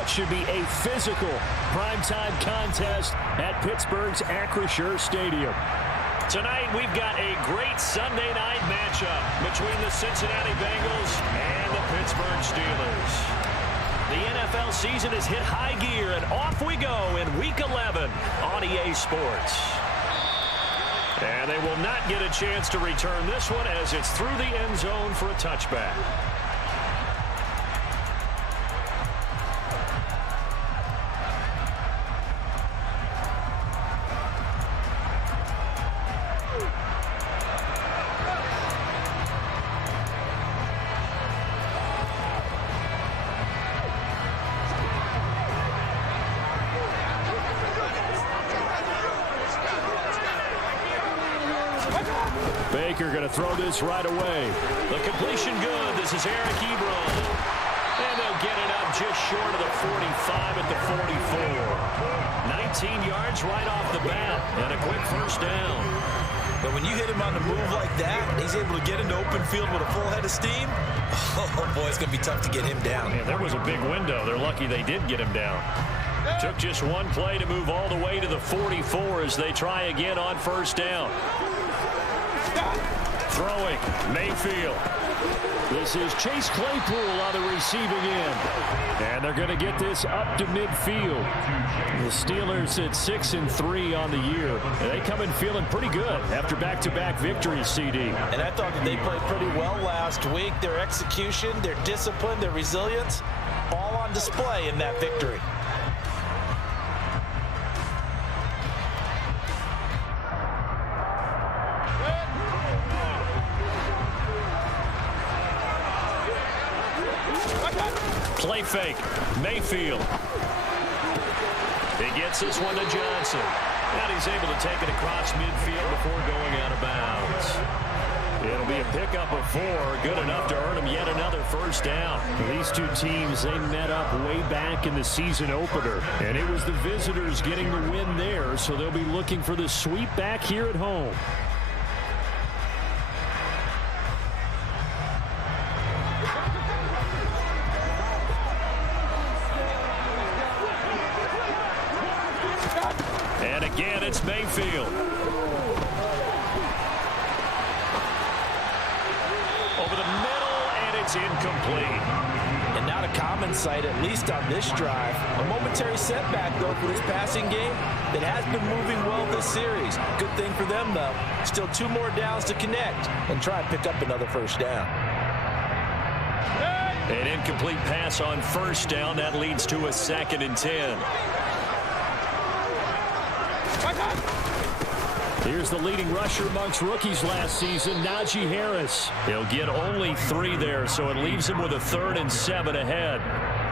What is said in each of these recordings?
what should be a physical primetime contest at Pittsburgh's Acrisure Stadium. Tonight, we've got a great Sunday night matchup between the Cincinnati Bengals and the Pittsburgh Steelers. The NFL season has hit high gear, and off we go in Week 11 on EA Sports. And they will not get a chance to return this one as it's through the end zone for a touchback. Baker going to throw this right away. The completion good. This is Eric Ebron. And they'll get it up just short of the 45 at the 44. 19 yards right off the bat and a quick first down. But when you hit him on the move like that, he's able to get into open field with a full head of steam. Oh, boy, it's going to be tough to get him down. Man, there was a big window. They're lucky they did get him down. Took just one play to move all the way to the 44 as they try again on first down. Throwing, Mayfield. This is Chase Claypool on the receiving end. And they're going to get this up to midfield. The Steelers at 6-3 on the year. And they come in feeling pretty good after back-to-back victories, CD. And I thought that they played pretty well last week. Their execution, their discipline, their resilience, all on display in that victory. Play fake. Mayfield. He gets this one to Johnson. And he's able to take it across midfield before going out of bounds. It'll be a pickup of 4. Good enough to earn him yet another first down. These two teams, they met up way back in the season opener. And it was the visitors getting the win there, so they'll be looking for the sweep back here at home. And again, it's Mayfield. Over the middle, and it's incomplete. And not a common sight, at least on this drive. A momentary setback, though, for this passing game that has been moving well this series. Good thing for them, though. Still 2 more downs to connect and try and pick up another first down. An incomplete pass on first down. That leads to a 2nd and 10. Here's the leading rusher amongst rookies last season, Najee Harris. He'll get only 3 there, so it leaves him with a 3rd and 7 ahead.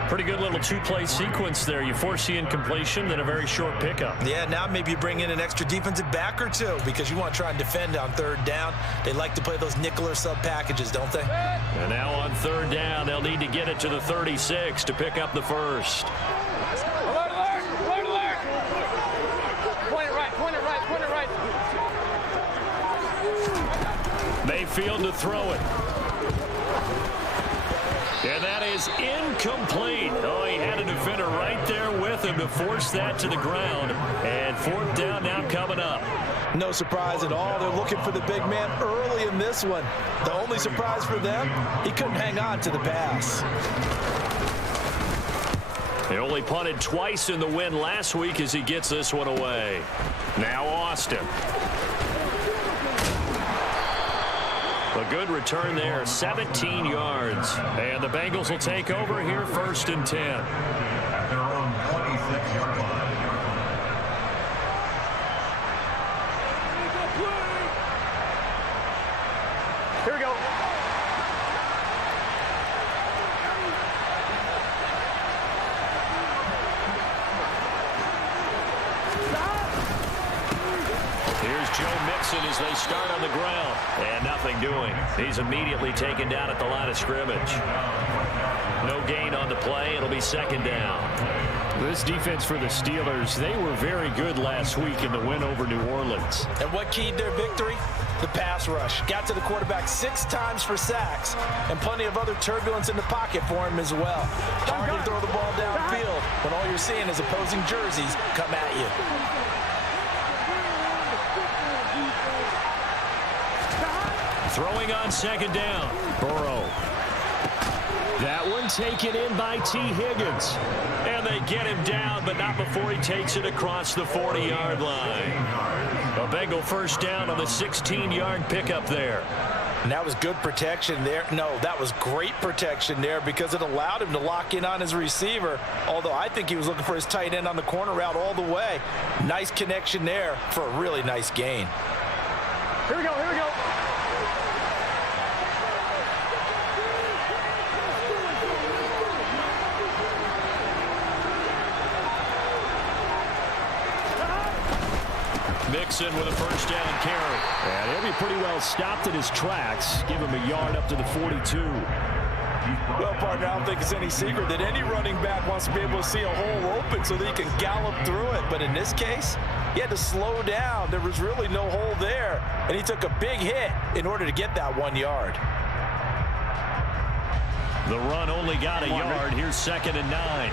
Pretty good little 2-play sequence there. You force the incompletion, then a very short pickup. Yeah, now maybe you bring in an extra defensive back or 2 because you want to try and defend on 3rd down. They like to play those nickel or sub packages, don't they? And now on 3rd down, they'll need to get it to the 36 to pick up the first. Mayfield to throw it. And that is incomplete. Oh, he had a defender right there with him to force that to the ground. And 4th down now coming up. No surprise at all. They're looking for the big man early in this one. The only surprise for them, he couldn't hang on to the pass. He only punted twice in the win last week as he gets this one away. Now Austin. A good return there, 17 yards. And the Bengals will take over here 1st and 10. At their own 26-yard line. Here we go. Here's Joe Mixon as they start on the ground. And nothing doing. He's immediately taken down at the line of scrimmage. No gain on the play. It'll be 2nd down. This defense for the Steelers, they were very good last week in the win over New Orleans. And what keyed their victory? The pass rush. Got to the quarterback 6 times for sacks, and plenty of other turbulence in the pocket for him as well. Hard to throw the ball downfield when all you're seeing is opposing jerseys come at you. Throwing on second down. Burrow. That one taken in by T. Higgins. And they get him down, but not before he takes it across the 40-yard line. A Bengal first down on the 16-yard pickup there. And that was good protection there. No, that was great protection there because it allowed him to lock in on his receiver, although I think he was looking for his tight end on the corner route all the way. Nice connection there for a really nice gain. Here we go, here we go. Mixon with a first down carry. And he'll be pretty well stopped in his tracks. Give him a yard up to the 42. Well, partner, I don't think it's any secret that any running back wants to be able to see a hole open so that he can gallop through it. But in this case, he had to slow down. There was really no hole there. And he took a big hit in order to get that 1 yard. The run only got a yard. Here's 2nd and 9.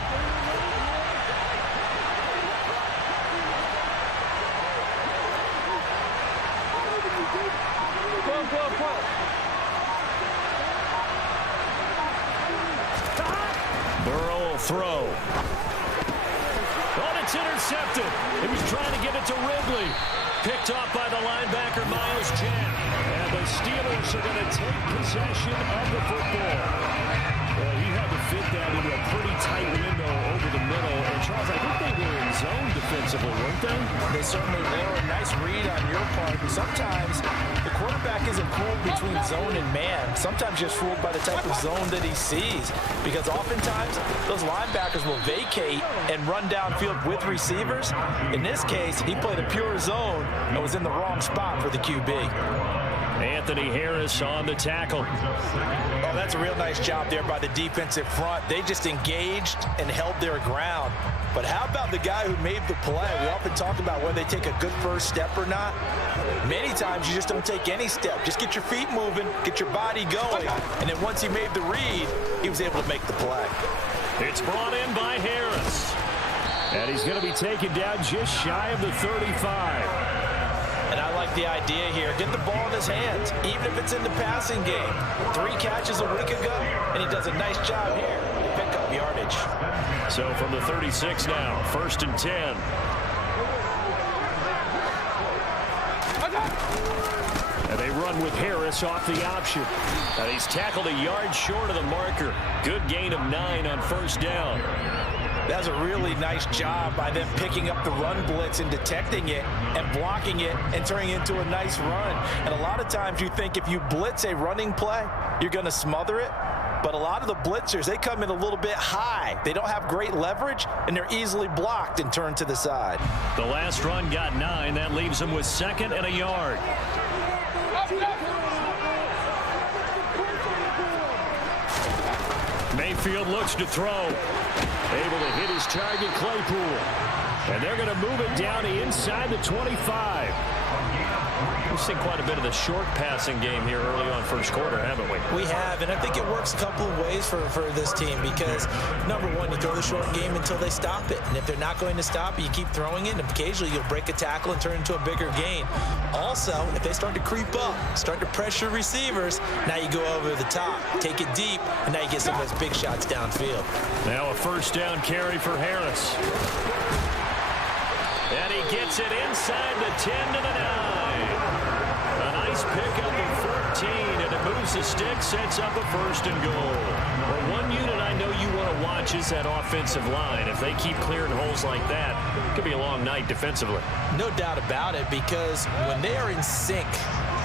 Burrow will throw. Oh, it's intercepted. He was trying to get it to Ridley. Picked off by the linebacker, Miles Jack. And the Steelers are going to take possession of the football. Well, he had to fit that into a pretty tight window over the middle. And, Charles, I think they were in zone defensively, weren't they? They certainly were. A nice read on your part. And sometimes the quarterback isn't fooled between zone and man. Sometimes just fooled by the type of zone that he sees. Because oftentimes those linebackers will vacate and run downfield with receivers. In this case, he played a pure zone and was in the wrong spot for the QB. Anthony Harris on the tackle. Oh, that's a real nice job there by the defensive front. They just engaged and held their ground. But how about the guy who made the play? We often talk about whether they take a good first step or not. Many times you just don't take any step. Just get your feet moving, get your body going. And then once he made the read, he was able to make the play. It's brought in by Harris. And he's going to be taken down just shy of the 35. And I like the idea here. Get the ball in his hands, even if it's in the passing game. 3 catches a week ago, and he does a nice job here to pick up yardage. So from the 36 now, 1st and 10. And they run with Harris off the option. And he's tackled a yard short of the marker. Good gain of 9 on 1st down. That's a really nice job by them picking up the run blitz and detecting it and blocking it and turning it into a nice run. And a lot of times you think if you blitz a running play, you're going to smother it. But a lot of the blitzers, they come in a little bit high. They don't have great leverage, and they're easily blocked and turned to the side. The last run got 9. That leaves them with 2nd and a yard. Mayfield looks to throw. Able to hit his target, Claypool. And they're going to move it down inside the 25. We've seen quite a bit of the short passing game here early on 1st quarter, haven't we? We have, and I think it works a couple of ways for this team because, number one, you throw the short game until they stop it. And if they're not going to stop it, you keep throwing it, and occasionally you'll break a tackle and turn it into a bigger gain. Also, if they start to creep up, start to pressure receivers, now you go over the top, take it deep, and now you get some of those big shots downfield. Now a 1st down carry for Harris. And he gets it inside the 10 to the 9. A nice pickup of 14, and it moves the stick, sets up a 1st and goal. Well, one unit I know you want to watch is that offensive line. If they keep clearing holes like that, it could be a long night defensively. No doubt about it, because when they are in sync,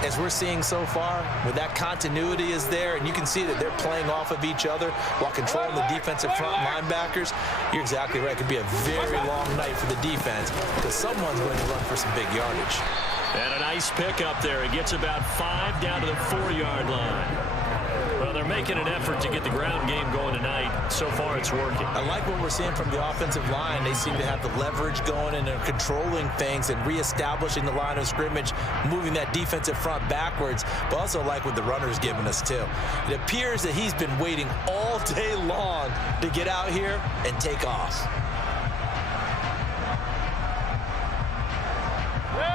as we're seeing so far, when that continuity is there, and you can see that they're playing off of each other while controlling the defensive front linebackers, you're exactly right. It could be a very long night for the defense because someone's going to run for some big yardage. And a nice pickup there. He gets about 5 down to the 4-yard line. Well, they're making an effort to get the ground game going tonight. So far, it's working. I like what we're seeing from the offensive line. They seem to have the leverage going and are controlling things and reestablishing the line of scrimmage, moving that defensive front backwards, but also like what the runner's giving us, too. It appears that he's been waiting all day long to get out here and take off.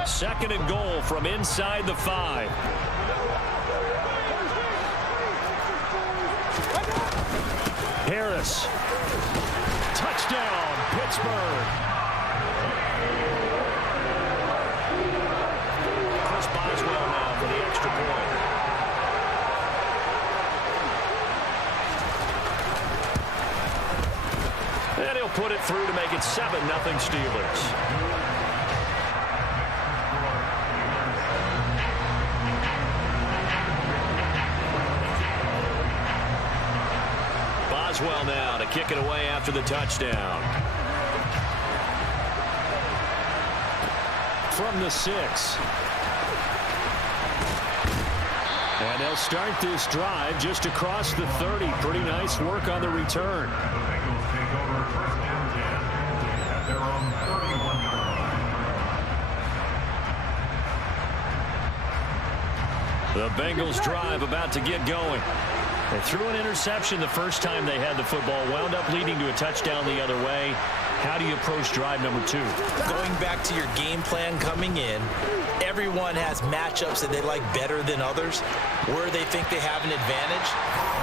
Second and goal from inside the 5. Harris. Touchdown, Pittsburgh. Chris Boswell now for the extra point. And he'll put it through to make it 7-0 Steelers. Boswell now to kick it away after the touchdown. From the 6. And they'll start this drive just across the 30. Pretty nice work on the return. The Bengals take over first down 10 at their own 31-yard line. The Bengals drive about to get going. They threw an interception the first time they had the football, wound up leading to a touchdown the other way. How do you approach drive number 2? Going back to your game plan coming in, everyone has matchups that they like better than others. Where they think they have an advantage,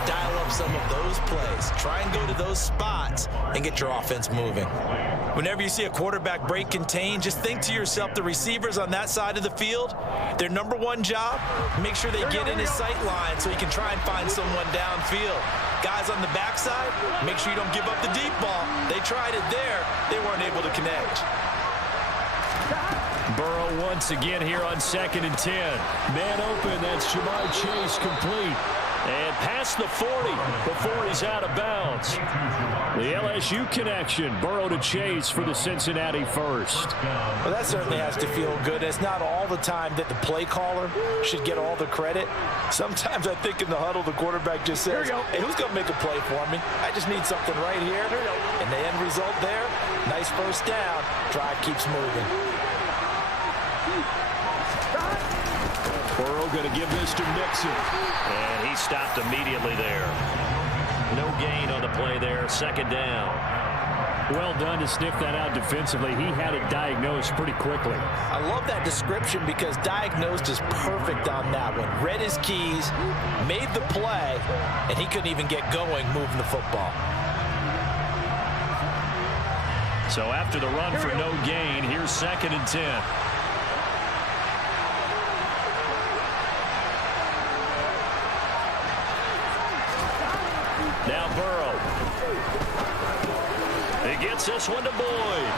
dial up some of those plays. Try and go to those spots and get your offense moving. Whenever you see a quarterback break contain, just think to yourself, the receivers on that side of the field, their number one job, make sure they get in his sight line so he can try and find someone downfield. Guys on the backside, make sure you don't give up the deep ball. They tried it there. They weren't able to connect. Burrow once again here on 2nd and 10. Man open, that's Jamar Chase complete. And past the 40 before he's out of bounds. The LSU connection, Burrow to Chase for the Cincinnati first. Well, that certainly has to feel good. It's not all the time that the play caller should get all the credit. Sometimes I think in the huddle, the quarterback just says, hey, who's going to make a play for me? I just need something right here. And the end result there, nice first down. Drive keeps moving. Burrow going to give this to Mixon. And he stopped immediately there. No gain on the play there. 2nd down. Well done to sniff that out defensively. He had it diagnosed pretty quickly. I love that description because diagnosed is perfect on that one. Read his keys, made the play, and he couldn't even get going moving the football. So after the run for no gain, here's 2nd and 10. Now Burrow. He gets this one to Boyd.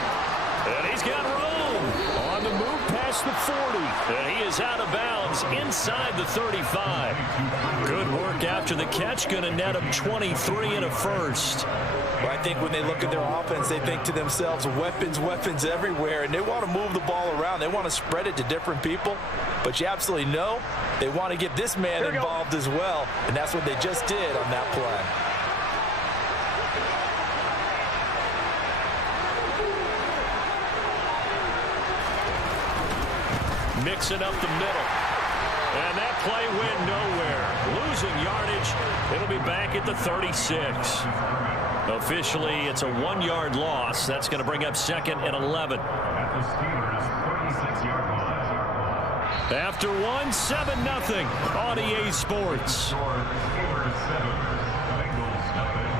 And he's got room. On the move past the 40. And he is out of bounds inside the 35. Good work after the catch. Going to net him 23 and a first. Well, I think when they look at their offense, they think to themselves, weapons, weapons everywhere. And they want to move the ball around. They want to spread it to different people. But you absolutely know they want to get this man involved as well. And that's what they just did on that play. Mixing up the middle. And that play went nowhere. Losing yardage. It'll be back at the 36. Officially, it's a 1-yard loss. That's going to bring up 2nd and 11. At the Steelers' 36-yard line. After 7-0 on EA Sports. Score, Steelers 7, Bengals nothing.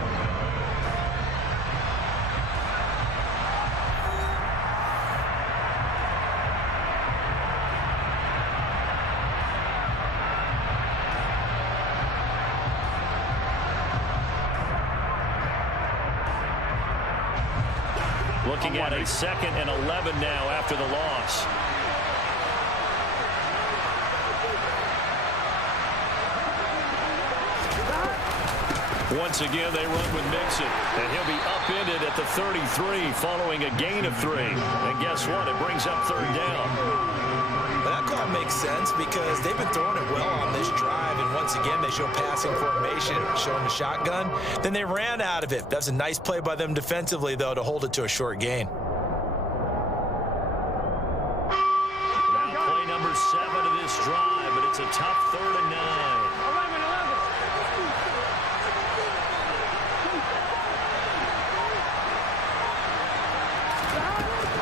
Looking at a 2nd and 11 now after the loss. Once again, they run with Mixon, and he'll be upended at the 33 following a gain of 3. And guess what? It brings up 3rd down. But that call makes makes sense because they've been throwing it well on this drive, and once again, they show passing formation, showing the shotgun. Then they ran out of it. That's a nice play by them defensively, though, to hold it to a short gain. Now play number 7 of this drive, but it's a tough 3rd and 9.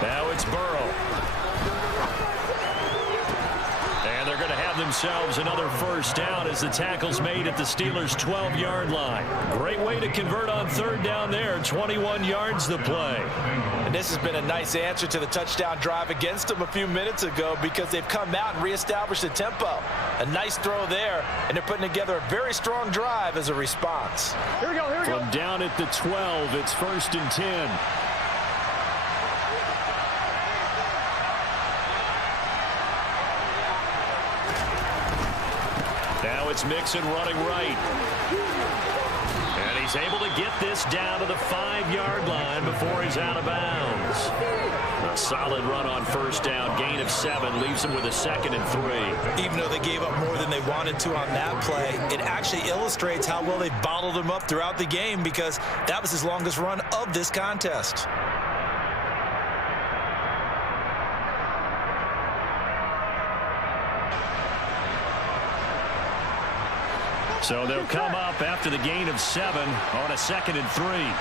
Now it's Burrow. And they're going to have themselves another first down as the tackle's made at the Steelers' 12-yard line. Great way to convert on 3rd down there. 21 yards the play. And this has been a nice answer to the touchdown drive against them a few minutes ago because they've come out and reestablished the tempo. A nice throw there, and they're putting together a very strong drive as a response. Here we go, here we go. From down at the 12, it's 1st and 10. Now it's Mixon running right. And he's able to get this down to the 5-yard line before he's out of bounds. A solid run on 1st down. Gain of 7 leaves him with a 2nd and 3. Even though they gave up more than they wanted to on that play, it actually illustrates how well they bottled him up throughout the game because that was his longest run of this contest. So they'll come up after the gain of 7 on a 2nd and 3.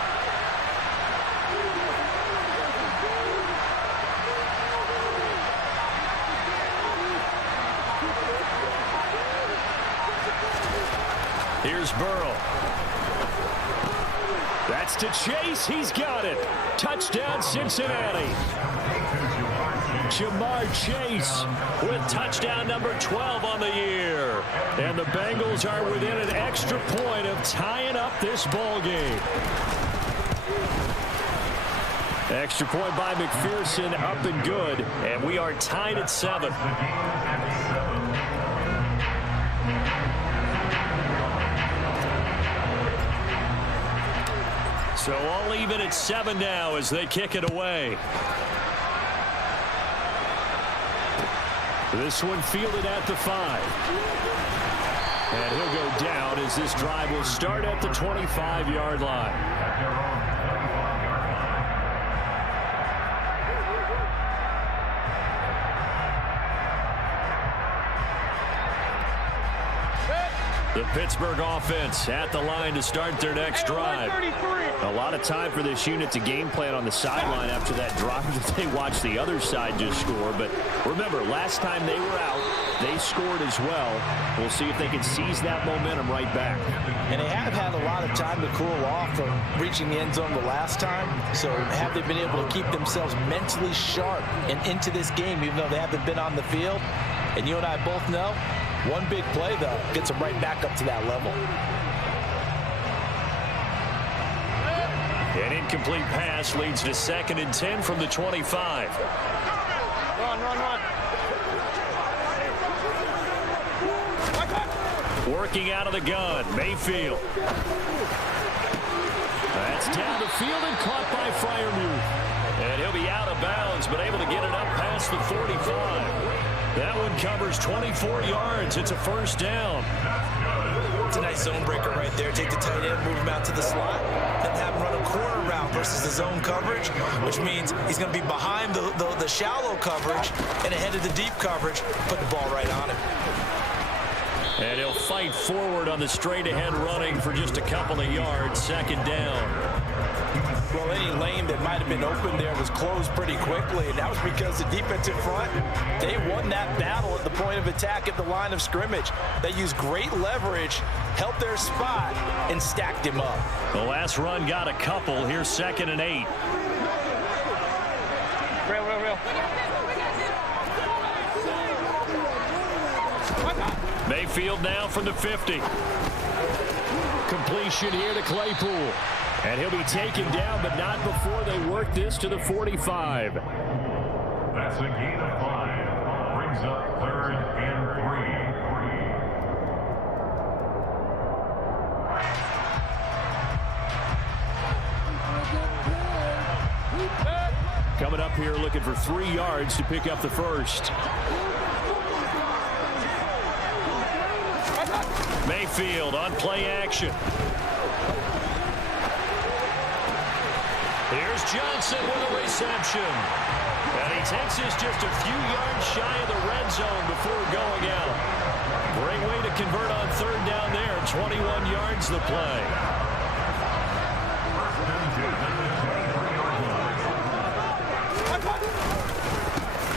Here's Burrow. That's to Chase. He's got it. Touchdown, Cincinnati. Jamar Chase With touchdown number 12 on the year. And the Bengals are within an extra point of tying up this ball game. Extra point by McPherson, up and good. And we are tied at 7. So all even at 7 now as they kick it away. This one fielded at the 5. And he'll go down as this drive will start at the 25-yard line. The Pittsburgh offense at the line to start their next drive. A lot of time for this unit to game plan on the sideline after that drive that they watched the other side just score. But remember, last time they were out, they scored as well. We'll see if they can seize that momentum right back. And they have had a lot of time to cool off from reaching the end zone the last time. So have they been able to keep themselves mentally sharp and into this game even though they haven't been on the field? And you and I both know, one big play, though, gets them right back up to that level. An incomplete pass leads to 2nd and 10 from the 25. Run. Working out of the gun, Mayfield. That's down the field and caught by Freiermuth. And he'll be out of bounds, but able to get it up past the 45. That one covers 24 yards. It's a 1st down. It's a nice zone breaker right there. Take the tight end, move him out to the slot, then have him run a corner route versus the zone coverage, which means he's going to be behind the shallow coverage and ahead of the deep coverage. Put the ball right on him. And he'll fight forward on the straight-ahead running for just a couple of yards. 2nd down. Well, any lane that might have been open there was closed pretty quickly, and that was because the defensive front, they won that battle at the point of attack at the line of scrimmage. They used great leverage, helped their spot, and stacked him up. The last run got a couple. Here's 2nd and 8. Real. Mayfield now from the 50. Completion here to Claypool. And he'll be taken down, but not before they work this to the 45. That's a gain of 5. Brings up 3rd and 3. Coming up here looking for 3 yards to pick up the first. Mayfield on play action. Here's Johnson with a reception. And he takes us just a few yards shy of the red zone before going out. Great way to convert on third down there. 21 yards the play.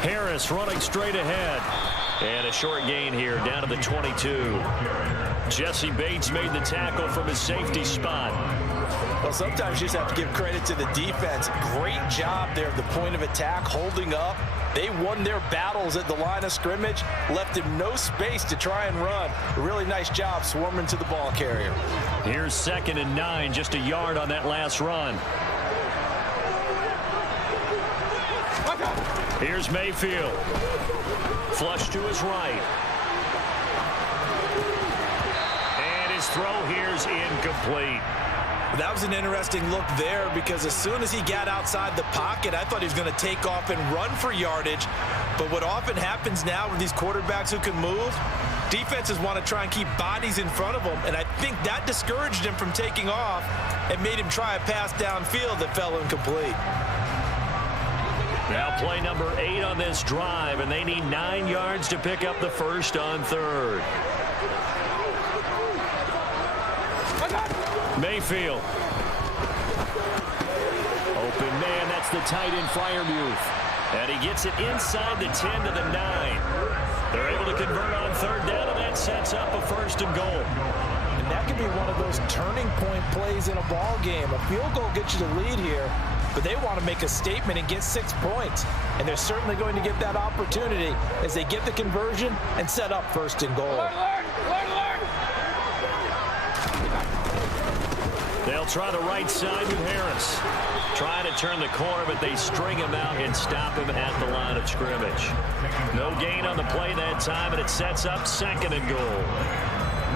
Harris running straight ahead. And a short gain here down to the 22. Jesse Bates made the tackle from his safety spot. Well, sometimes you just have to give credit to the defense. Great job there at the point of attack, holding up. They won their battles at the line of scrimmage, left him no space to try and run. A really nice job swarming to the ball carrier. Here's 2nd and 9, just a yard on that last run. Here's Mayfield. Flush to his right. And his throw here's incomplete. That was an interesting look there because as soon as he got outside the pocket, I thought he was going to take off and run for yardage. But what often happens now with these quarterbacks who can move, defenses want to try and keep bodies in front of them. And I think that discouraged him from taking off and made him try a pass downfield that fell incomplete. Now play number 8 on this drive, and they need 9 yards to pick up the first on third. Mayfield. Open man, that's the tight end Freiermuth. And he gets it inside the 10 to the 9. They're able to convert on third down, and that sets up a 1st and goal. And that could be one of those turning point plays in a ball game. A field goal gets you the lead here, but they want to make a statement and get 6 points. And they're certainly going to get that opportunity as they get the conversion and set up 1st and goal. They'll try the right side with Harris. Trying to turn the corner, but they string him out and stop him at the line of scrimmage. No gain on the play that time, and it sets up 2nd and goal.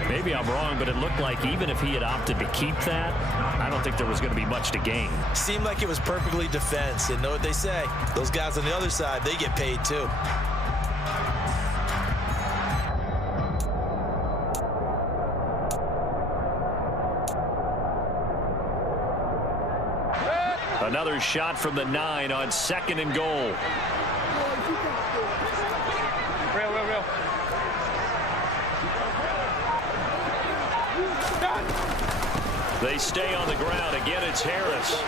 Maybe I'm wrong, but it looked like even if he had opted to keep that, I don't think there was going to be much to gain. Seemed like it was perfectly defense. And know what they say? Those guys on the other side, they get paid too. Another shot from the 9 on 2nd and goal. Real. They stay on the ground. Again, it's Harris.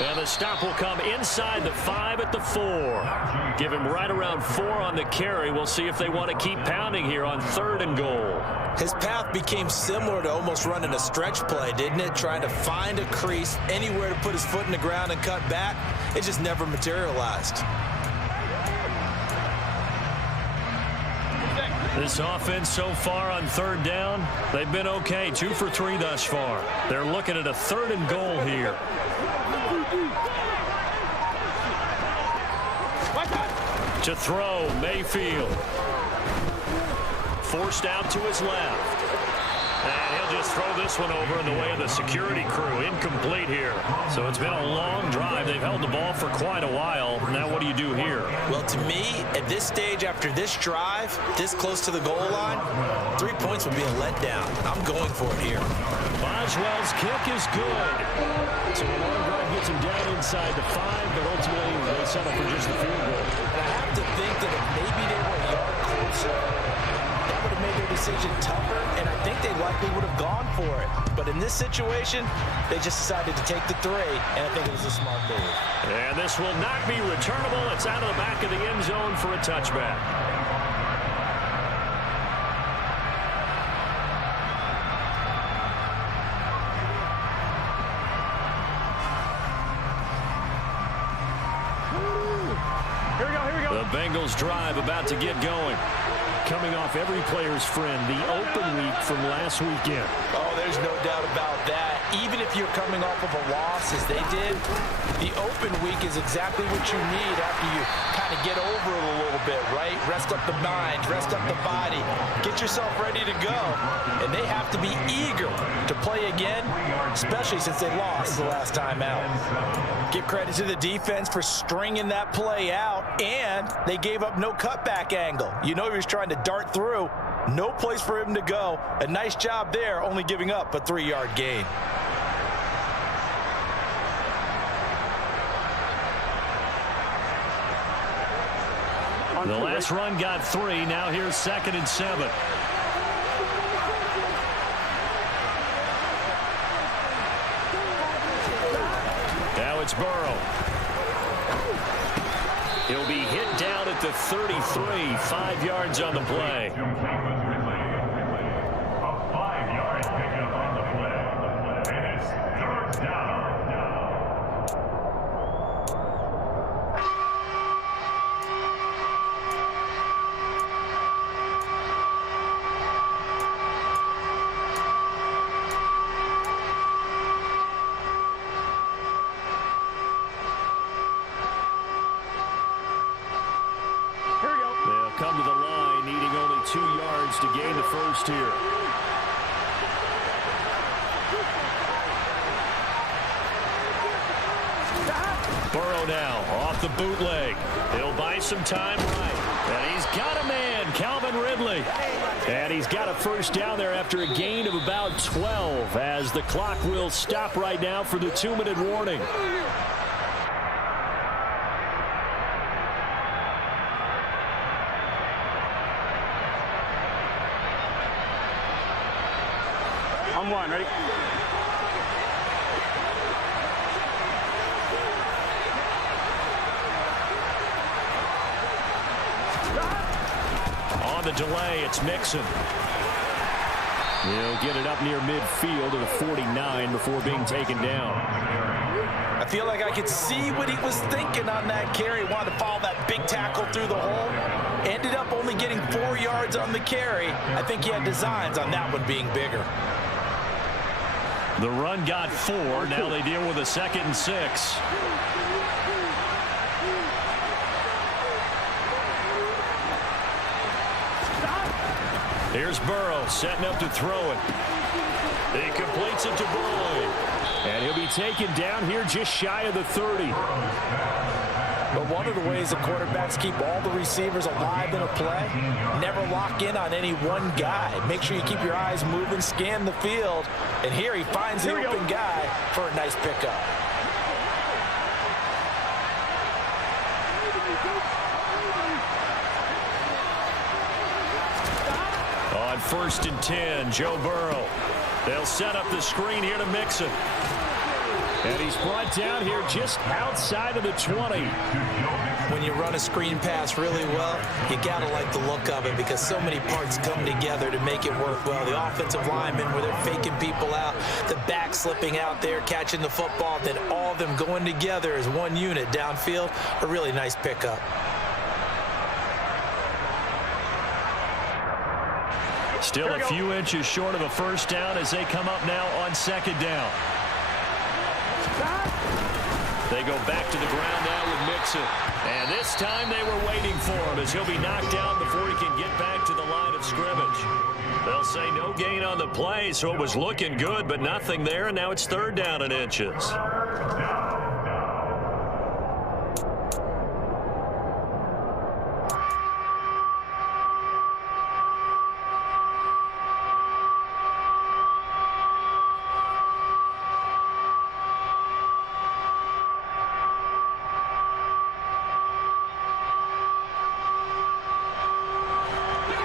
And the stop will come inside the 5 at the 4. Give him right around 4 on the carry. We'll see if they want to keep pounding here on 3rd and goal. His path became similar to almost running a stretch play, didn't it? Trying to find a crease, anywhere to put his foot in the ground and cut back. It just never materialized. This offense so far on 3rd down, they've been okay. 2 for 3 thus far. They're looking at a 3rd and goal here. To throw, Mayfield. Forced out to his left. And he'll just throw this one over in the way of the security crew. Incomplete here. So it's been a long drive. They've held the ball for quite a while. Now what do you do here? Well, to me, at this stage, after this drive, this close to the goal line, 3 points would be a letdown. I'm going for it here. Boswell's kick is good. So a long drive gets him down inside the 5, but ultimately they settle for just the field goal. And I have to think that if maybe they were a yard closer, that would have made their decision tougher, and I think they likely would have gone for it. But in this situation, they just decided to take the 3, and I think it was a smart move. And this will not be returnable. It's out of the back of the end zone for a touchback. Here we go. The Bengals drive about to get going. Coming off every player's friend, the open week from last weekend. Oh, there's no doubt about that. Even if you're coming off of a loss as they did, the open week is exactly what you need after you kind of get over it a little bit, right? Rest up the mind, rest up the body, get yourself ready to go. And they have to be eager to play again, especially since they lost the last time out. Give credit to the defense for stringing that play out, and they gave up no cutback angle. You know he was trying to to dart through. No place for him to go. A nice job there, only giving up a 3-yard gain. The last run got 3. Now here's 2nd and 7. Now it's Burrow. He'll be hit down at the 33. 5 yards on the play. A 5-yard pickup on the play. And it's 3rd down. They'll come to the line, needing only 2 yards to gain the first here. Burrow now off the bootleg. He'll buy some time right. And he's got a man, Calvin Ridley. And he's got a first down there after a gain of about 12 as the clock will stop right now for the 2-minute warning. I'm one, ready? On the delay, it's Mixon. He'll get it up near midfield to the 49 before being taken down. I feel like I could see what he was thinking on that carry. Wanted to follow that big tackle through the hole. Ended up only getting 4 yards on the carry. I think he had designs on that one being bigger. The run got 4. Now they deal with a 2nd and 6. Here's Burrow setting up to throw it. He completes it to Burrow. And he'll be taken down here just shy of the 30. But one of the ways the quarterbacks keep all the receivers alive in a play, never lock in on any one guy. Make sure you keep your eyes moving, scan the field. And here he finds the open guy for a nice pickup. On 1st and 10, Joe Burrow. They'll set up the screen here to Mixon. And he's brought down here just outside of the 20. When you run a screen pass really well, you got to like the look of it because so many parts come together to make it work well. The offensive linemen, where they're faking people out, the back slipping out there, catching the football, then all of them going together as one unit downfield, a really nice pickup. Still a few inches short of a first down as they come up now on 2nd down. They go back to the ground now with Mixon. And this time they were waiting for him as he'll be knocked down before he can get back to the line of scrimmage. They'll say no gain on the play, so it was looking good, but nothing there, and now it's 3rd down and inches.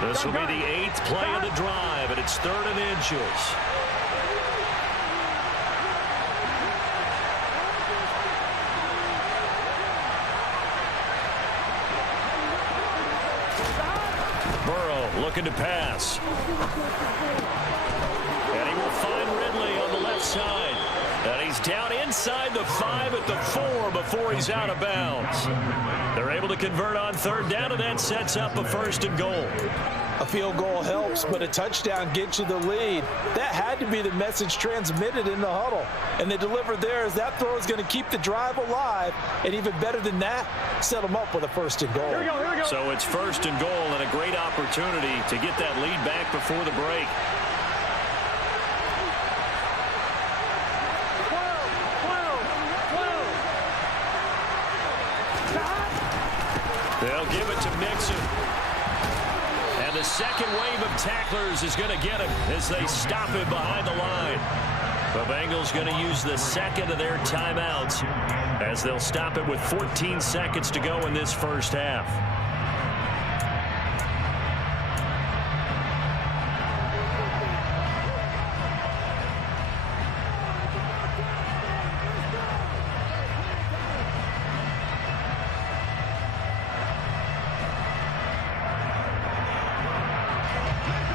This will be the 8th play of the drive, and it's 3rd and inches. Burrow looking to pass. And he will find Ridley on the left side. And he's down inside the 5 at the 4 before he's out of bounds. They're able to convert on 3rd down, and that sets up a 1st and goal. A field goal helps, but a touchdown gets you the lead. That had to be the message transmitted in the huddle. And they delivered there as that throw is going to keep the drive alive. And even better than that, set them up with a 1st and goal. Here we go. So it's 1st and goal and a great opportunity to get that lead back before the break. They'll give it to Mixon. And And the second wave of tacklers is going to get him as they stop him behind the line. The Bengals going to use the second of their timeouts as they'll stop it with 14 seconds to go in this first half.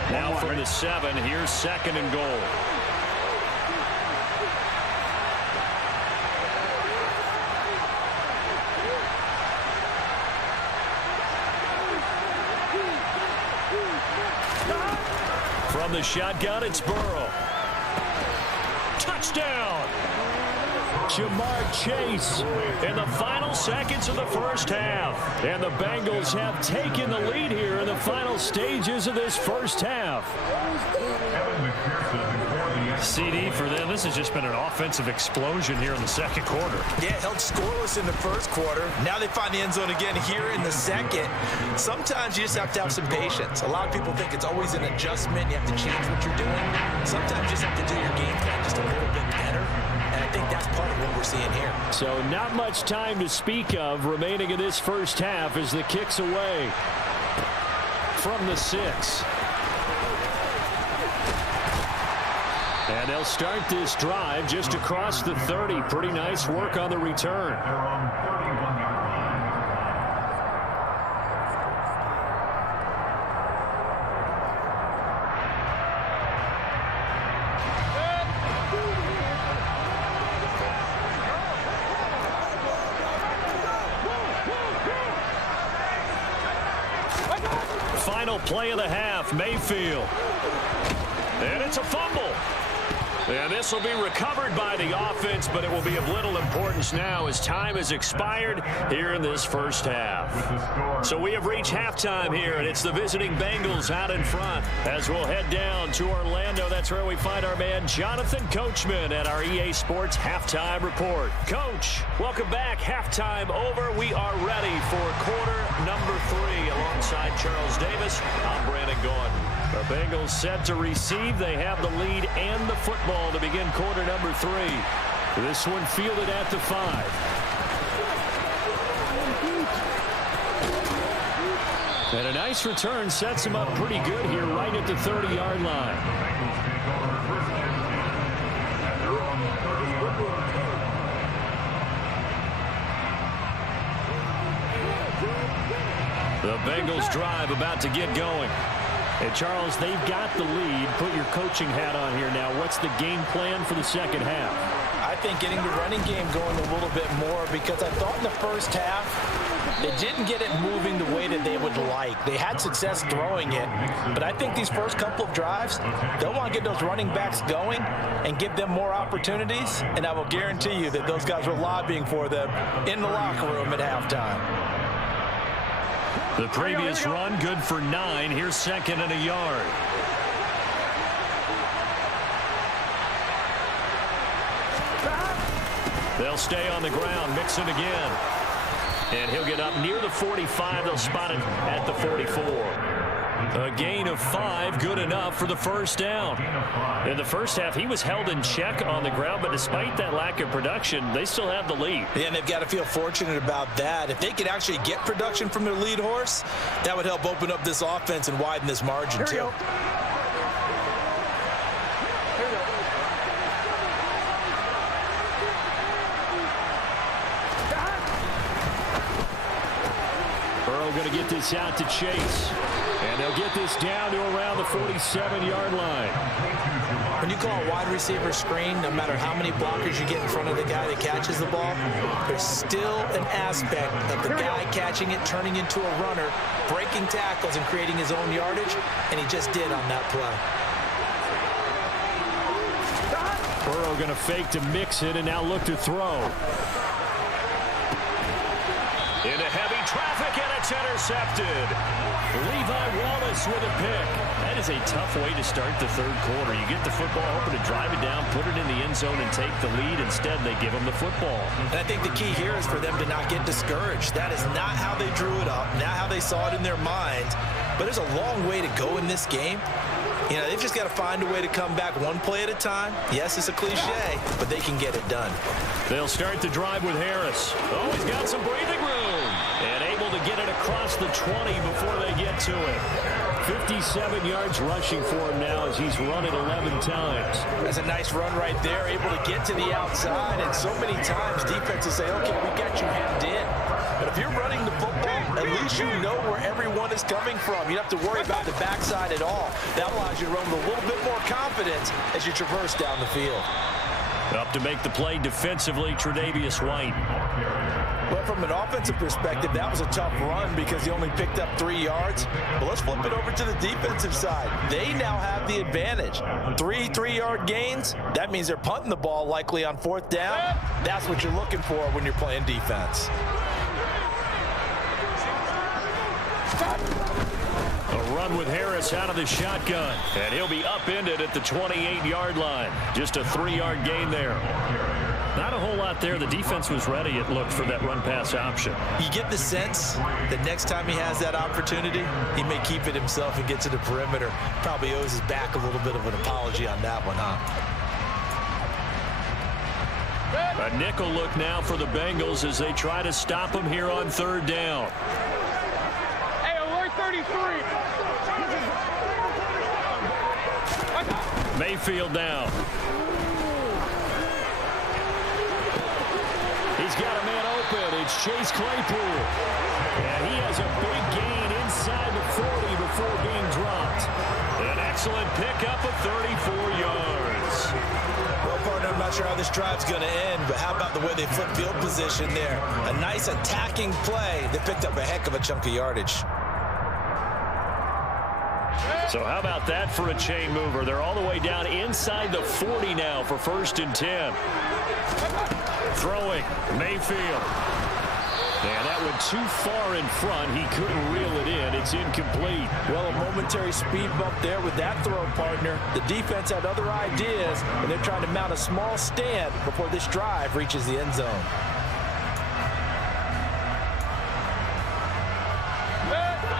Now from the 7, here's second and goal. From the shotgun, it's Burrow. Touchdown! Jamar Chase in the final seconds of the first half. And the Bengals have taken the lead here in the final stages of this first half. CD for them, this has just been an offensive explosion here in the second quarter. Yeah, held scoreless in the first quarter. Now they find the end zone again here in the second. Sometimes you just have to have some patience. A lot of people think it's always an adjustment. You have to change what you're doing. Sometimes you just have to do your game plan just a little bit better. And I think that's part of what we're seeing here. So not much time to speak of remaining in this first half as the kick's away from the 6. And they'll start this drive just across the 30. Pretty nice work on the return. Final play of the half, Mayfield. And it's a fumble. And this will be recovered by the offense, but it will be of little importance now as time has expired here in this first half. So we have reached halftime here, and it's the visiting Bengals out in front. As we'll head down to Orlando, that's where we find our man Jonathan Coachman at our EA Sports Halftime Report. Coach, welcome back. Halftime over. We are ready for quarter number 3 alongside Charles Davis. I'm Brandon Gordon. The Bengals set to receive. They have the lead and the football to begin quarter number 3. This one fielded at the 5. And a nice return sets him up pretty good here right at the 30-yard line. The Bengals drive about to get going. And Charles, they've got the lead. Put your coaching hat on here now. What's the game plan for the second half? I think getting the running game going a little bit more, because I thought in the first half they didn't get it moving the way that they would like. They had success throwing it, but I think these first couple of drives, they'll want to get those running backs going and give them more opportunities, and I will guarantee you that those guys were lobbying for them in the locker room at halftime. The previous run good for 9. Here's second and a yard. They'll stay on the ground. Mixon again. And he'll get up near the 45. They'll spot it at the 44. A gain of 5, good enough for the first down. In the first half, he was held in check on the ground, but despite that lack of production, they still have the lead. Yeah, and they've got to feel fortunate about that. If they could actually get production from their lead horse, that would help open up this offense and widen this margin, too. Burrow going to get this out to Chase. And they'll get this down to around the 47-yard line. When you call a wide receiver screen, no matter how many blockers you get in front of the guy that catches the ball, there's still an aspect of the guy catching it, turning into a runner, breaking tackles and creating his own yardage, and he just did on that play. Burrow going to fake to mix it and now look to throw. Into heavy traffic, and it's intercepted. Levi Wallace with a pick. That is a tough way to start the third quarter. You get the football, hoping to drive it down, put it in the end zone, and take the lead. Instead, they give them the football. And I think the key here is for them to not get discouraged. That is not how they drew it up, not how they saw it in their minds. but there's a long way to go in this game. You know, they've just got to find a way to come back one play at a time. Yes, it's a cliche, but they can get it done. They'll start the drive with Harris. Oh, he's got some breathing room. And able to get it across the 20 before they get to it. 57 yards rushing for him now as he's run it 11 times. That's a nice run right there, able to get to the outside. And so many times defenses say, okay, we got you hemmed in. But if you're running the football, at least you know where everyone is coming from. You don't have to worry about the backside at all. That allows you to run with a little bit more confidence as you traverse down the field. Up to make the play defensively, Tre'Davious White. Well, from an offensive perspective, that was a tough run because he only picked up 3 yards. But let's flip it over to the defensive side. They now have the advantage. 3 3-yard gains, that means they're punting the ball likely on 4th down. That's what you're looking for when you're playing defense. A run with Harris out of the shotgun. And he'll be upended at the 28-yard line. Just a 3-yard gain there. Not a whole lot there. The defense was ready, it looked, for that run-pass option. You get the sense that next time he has that opportunity, he may keep it himself and get to the perimeter. Probably owes his back a little bit of an apology on that one, huh? A nickel look now for the Bengals as they try to stop him here on 3rd down. Hey, alert 33. Mayfield down. He's got a man open. It's Chase Claypool. And he has a big gain inside the 40 before being dropped. An excellent pickup of 34 yards. Well, partner, I'm not sure how this drive's going to end, but how about the way they flip field position there? A nice attacking play that picked up a heck of a chunk of yardage. So how about that for a chain mover? They're all the way down inside the 40 now for 1st and 10. Throwing, Mayfield. And that went too far in front. He couldn't reel it in. It's incomplete. Well, a momentary speed bump there with that throw, partner. The defense had other ideas, and they're trying to mount a small stand before this drive reaches the end zone.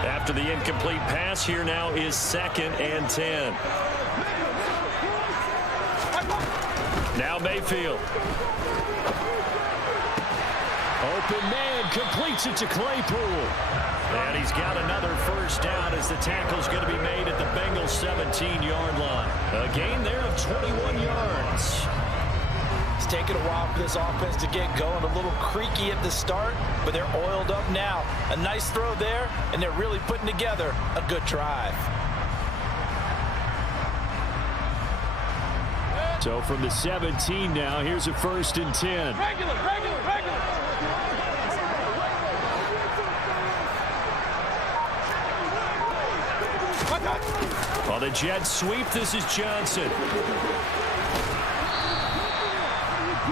After the incomplete pass, here now is 2nd and 10. Now Mayfield. Open man, completes it to Claypool. And he's got another 1st down as the tackle's going to be made at the Bengals 17-yard line. A gain there of 21 yards. It's taken a while for this offense to get going. A little creaky at the start, but they're oiled up now. A nice throw there, and they're really putting together a good drive. So from the 17 now, here's a 1st and 10. Regular. On the jet sweep, this is Johnson.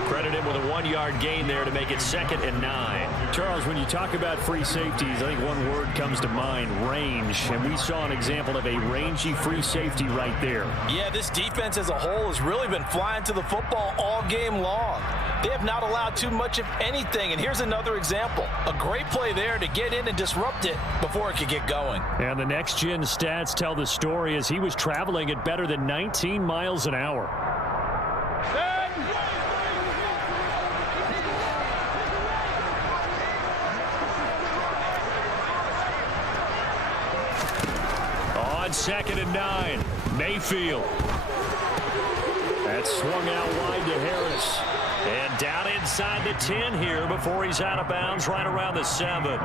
Credit him with a 1-yard gain there to make it 2nd and 9. Charles, when you talk about free safeties, I think one word comes to mind, range. And we saw an example of a rangy free safety right there. Yeah, this defense as a whole has really been flying to the football all game long. They have not allowed too much of anything. And here's another example. A great play there to get in and disrupt it before it could get going. And the next-gen stats tell the story as he was traveling at better than 19 miles an hour. On 2nd and 9, Mayfield. That's swung out wide to Harris. And down inside the 10 here before he's out of bounds right around the 7.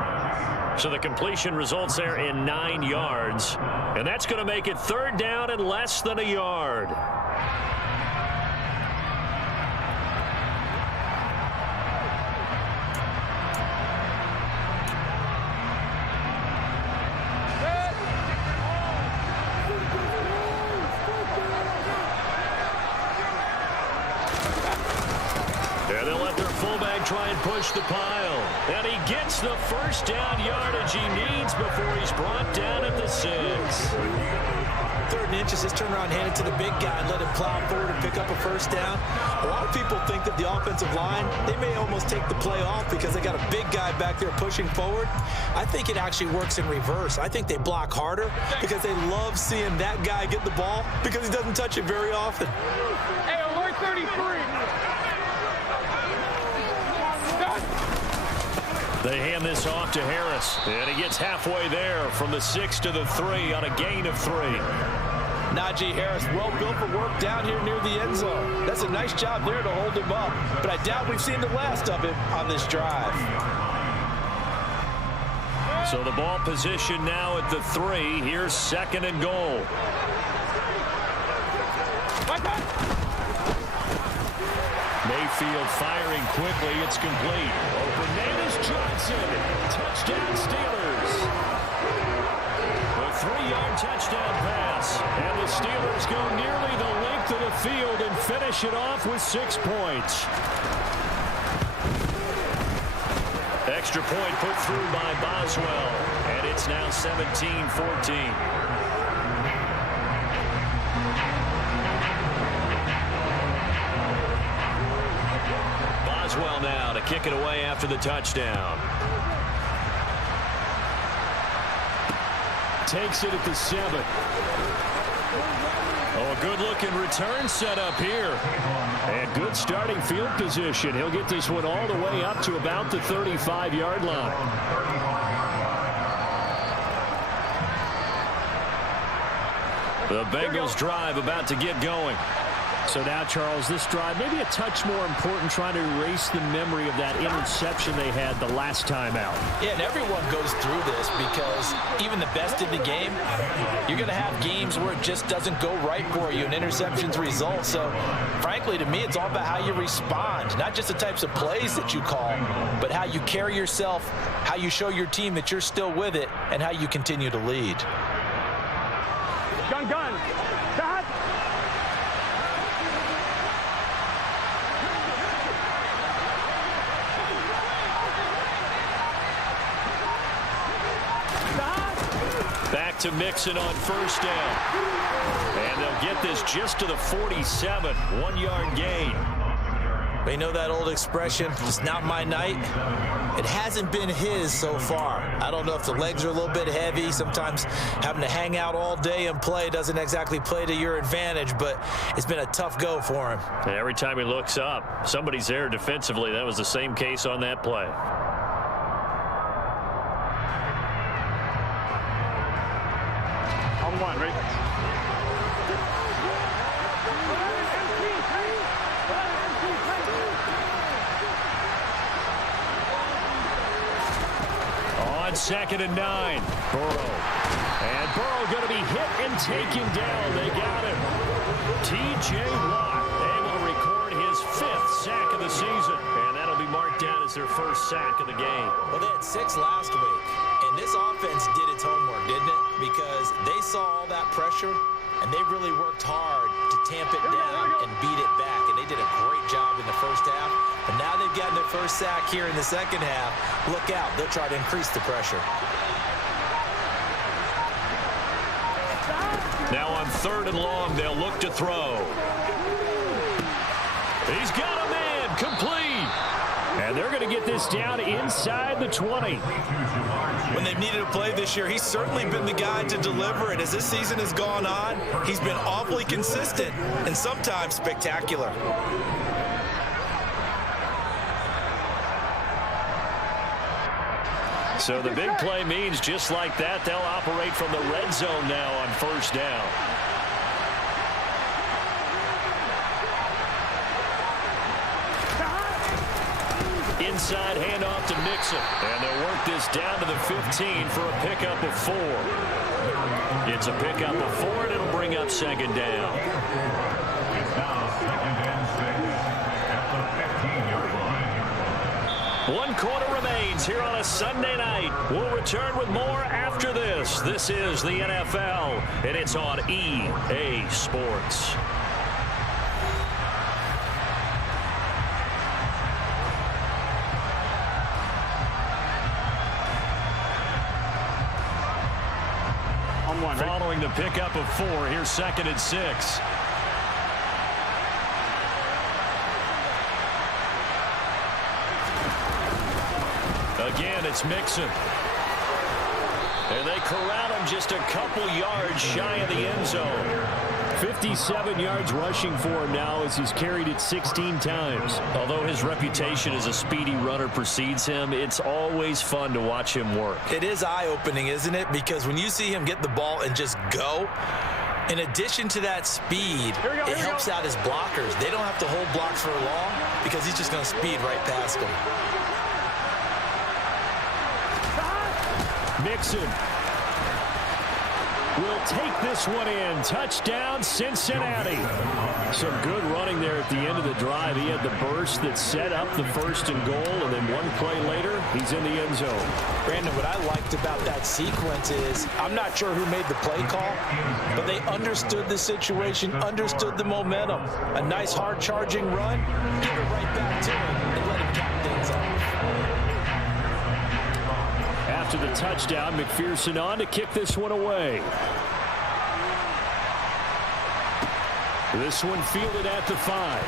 So the completion results there in 9 yards. And that's going to make it 3rd down and less than a yard. Try and push the pile. And he gets the 1st down yardage he needs before he's brought down at the 6. 3rd and inches, just turn around and hand it to the big guy and let him plow forward and pick up a first down. A lot of people think that the offensive line, they may almost take the play off because they got a big guy back there pushing forward. I think it actually works in reverse. I think they block harder because they love seeing that guy get the ball because he doesn't touch it very often. Hey, alert 33. They hand this off to Harris, and he gets halfway there from the 6 to the 3 on a gain of 3. Najee Harris, well built for work down here near the end zone. That's a nice job there to hold him up, but I doubt we've seen the last of him on this drive. So the ball position now at the 3. Here's 2nd and goal. Mayfield firing quickly. It's complete. Open man is Johnson. Touchdown Steelers. A 3-yard touchdown pass. And the Steelers go nearly the length of the field and finish it off with 6 points. Extra point put through by Boswell. And it's now 17-14. Boswell now to kick it away after the touchdown. Takes it at the 7. Oh, a good-looking return set up here. And good starting field position. He'll get this one all the way up to about the 35-yard line. The Bengals drive about to get going. So now, Charles, this drive maybe a touch more important, trying to erase the memory of that interception they had the last time out. Yeah, and everyone goes through this because even the best in the game, you're going to have games where it just doesn't go right for you and interceptions result. So, frankly, to me, it's all about how you respond, not just the types of plays that you call, but how you carry yourself, how you show your team that you're still with it, and how you continue to lead. Gun. Dot. Back to Mixon on 1st down. And they'll get this just to the 47. 1-yard gain. We know that old expression, it's not my night. It hasn't been his so far. I don't know if the legs are a little bit heavy. Sometimes having to hang out all day and play doesn't exactly play to your advantage, but it's been a tough go for him. And every time he looks up, somebody's there defensively. That was the same case on that play. On 1, right? On 2nd and 9, Burrow. And Burrow going to be hit and taken down. They got him. T.J. Watt able to record his 5th sack of the season. And that'll be marked down as their 1st sack of the game. Well, they had 6 last week, and this offense did its homework, didn't it? Because they saw all that pressure, and they really worked hard to tamp it down and beat it back. And they did a great job in the 1st half. But now they've gotten their 1st sack here in the 2nd half. Look out. They'll try to increase the pressure. Now on 3rd and long, they'll look to throw. He's got a man, complete. And they're going to get this down inside the 20. When they've needed a play this year, he's certainly been the guy to deliver it. As this season has gone on, he's been awfully consistent and sometimes spectacular. So the big play means just like that, they'll operate from the red zone now on 1st down. Inside handoff to Mixon. And they'll work this down to the 15 for a pickup of 4. It's a pickup of 4, and it'll bring up 2nd down. It's now 2nd and 6 at the 15-yard line. 1 quarter remains here on a Sunday night. We'll return with more after this. This is the NFL, and it's on EA Sports. On one. Following the pickup of 4, here's 2nd and 6. Again, it's Mixon. And they corral him just a couple yards shy of the end zone. 57 yards rushing for him now as he's carried it 16 times. Although his reputation as a speedy runner precedes him, it's always fun to watch him work. It is eye-opening, isn't it? Because when you see him get the ball and just go, in addition to that speed, it helps out his blockers. They don't have to hold blocks for long because he's just going to speed right past them. Mixon will take this one in. Touchdown, Cincinnati. Some good running there at the end of the drive. He had the burst that set up the 1st and goal, and then one play later, he's in the end zone. Brandon, what I liked about that sequence is I'm not sure who made the play call, but they understood the situation, understood the momentum. A nice hard-charging run, give it right back to him, and let him cap things off. After the touchdown, McPherson on to kick this one away. This one fielded at the 5.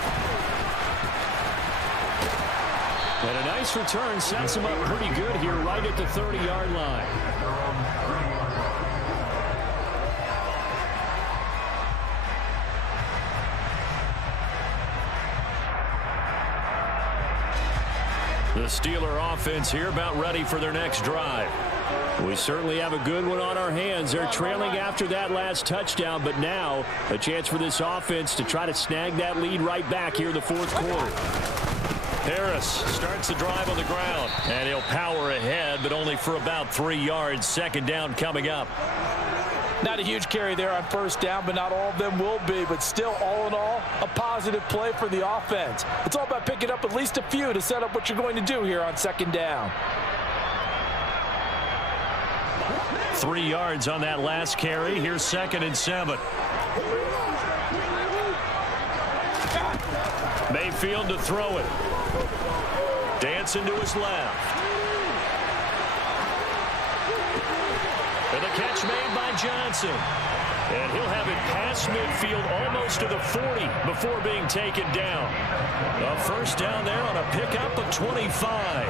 And a nice return sets him up pretty good here right at the 30-yard line. The Steeler offense here about ready for their next drive. We certainly have a good one on our hands. They're trailing after that last touchdown, but now a chance for this offense to try to snag that lead right back here in the 4th quarter. Harris starts the drive on the ground, and he'll power ahead, but only for about 3 yards. 2nd down coming up. Not a huge carry there on 1st down, but not all of them will be. But still, all in all, a positive play for the offense. It's all about picking up at least a few to set up what you're going to do here on 2nd down. 3 yards on that last carry. Here's 2nd and 7. Mayfield to throw it. Dancing to his left. And the catch made by Johnson. And he'll have it past midfield almost to the 40 before being taken down. A 1st down there on a pickup of 25.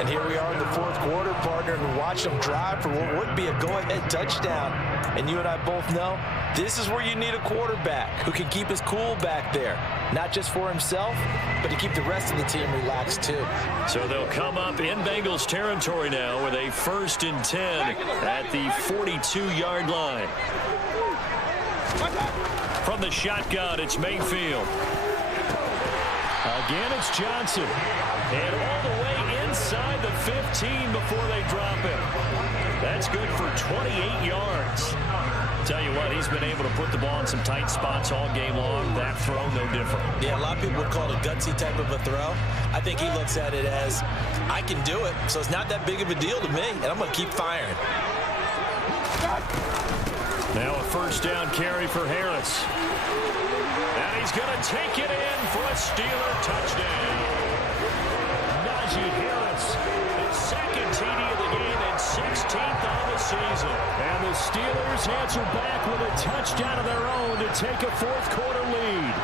And here we are in the 4th quarter, partner, and watch them drive for what would be a go-ahead touchdown. And you and I both know this is where you need a quarterback who can keep his cool back there. Not just for himself, but to keep the rest of the team relaxed too. So they'll come up in Bengals territory now with a 1st and 10 at the 42-yard line. From the shotgun, it's Mayfield. Again, it's Johnson. And all the way inside the 15 before they drop him. That's good for 28 yards. Tell you what, he's been able to put the ball in some tight spots all game long. That throw, no different. Yeah, a lot of people would call it a gutsy type of a throw. I think he looks at it as, I can do it, so it's not that big of a deal to me, and I'm going to keep firing. Now a 1st down carry for Harris. And he's going to take it in for a Steeler touchdown. Najee Harris, His 2nd TD of the game and 16th on the season. and the Steelers answer back with a touchdown of their own to take a 4th quarter lead.